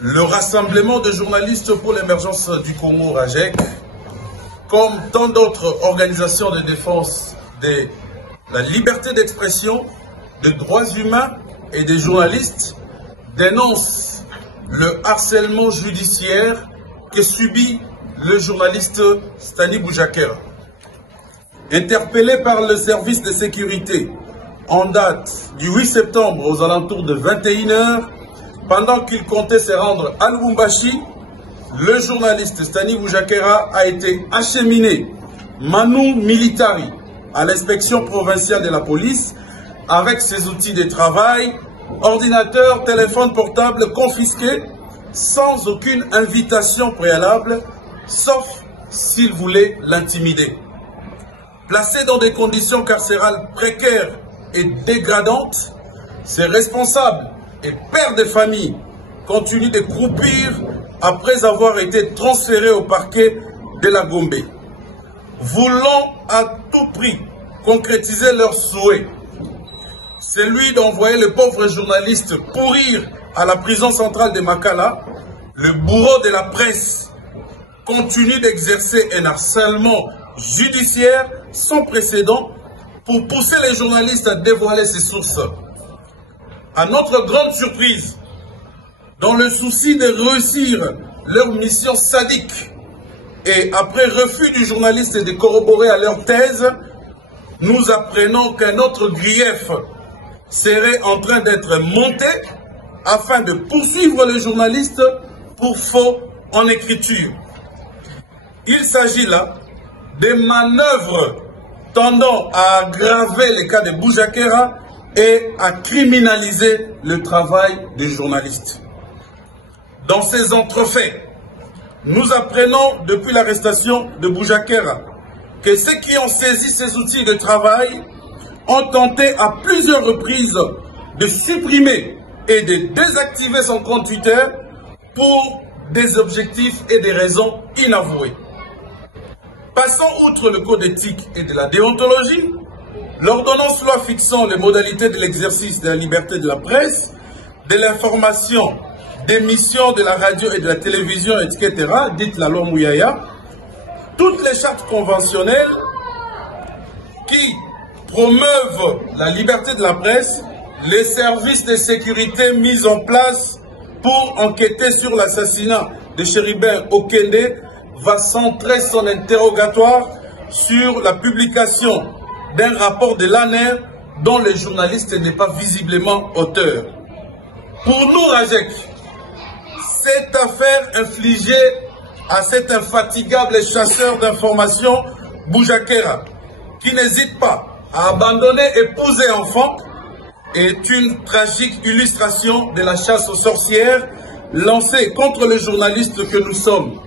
Le Rassemblement de journalistes pour l'émergence du Congo, RAJEC, comme tant d'autres organisations de défense de la liberté d'expression, des droits humains et des journalistes, dénonce le harcèlement judiciaire que subit le journaliste Stani Boujakera. Interpellé par le service de sécurité en date du 8 septembre aux alentours de 21 h, pendant qu'il comptait se rendre à Lubumbashi, le journaliste Stani Boujakera a été acheminé manu militari à l'inspection provinciale de la police avec ses outils de travail, ordinateur, téléphone portable confisqués sans aucune invitation préalable, sauf s'il voulait l'intimider. Placé dans des conditions carcérales précaires et dégradantes, ses responsables et pères de famille continuent de croupir après avoir été transférés au parquet de la Gombe. Voulant à tout prix concrétiser leur souhait, celui d'envoyer le pauvre journaliste pourrir à la prison centrale de Makala, le bourreau de la presse continue d'exercer un harcèlement judiciaire sans précédent pour pousser les journalistes à dévoiler ses sources. À notre grande surprise, dans le souci de réussir leur mission sadique et après refus du journaliste de corroborer à leur thèse, nous apprenons qu'un autre grief serait en train d'être monté afin de poursuivre le journaliste pour faux en écriture. Il s'agit là des manœuvres tendant à aggraver les cas de Boujakera et à criminaliser le travail des journalistes. Dans ces entrefaits, nous apprenons depuis l'arrestation de Boujakera que ceux qui ont saisi ces outils de travail ont tenté à plusieurs reprises de supprimer et de désactiver son compte Twitter pour des objectifs et des raisons inavouées. Passant outre le code éthique et de la déontologie, l'ordonnance loi fixant les modalités de l'exercice de la liberté de la presse, de l'information, des missions de la radio et de la télévision, etc., dite la loi Mouyaya, toutes les chartes conventionnelles qui promeuvent la liberté de la presse, les services de sécurité mis en place pour enquêter sur l'assassinat de Chéribin Okende va centrer son interrogatoire sur la publication d'un rapport de l'ANER dont le journaliste n'est pas visiblement auteur. Pour nous, RAJEC, cette affaire infligée à cet infatigable chasseur d'informations, Boujakera, qui n'hésite pas à abandonner épouse et enfants, est une tragique illustration de la chasse aux sorcières lancée contre les journalistes que nous sommes.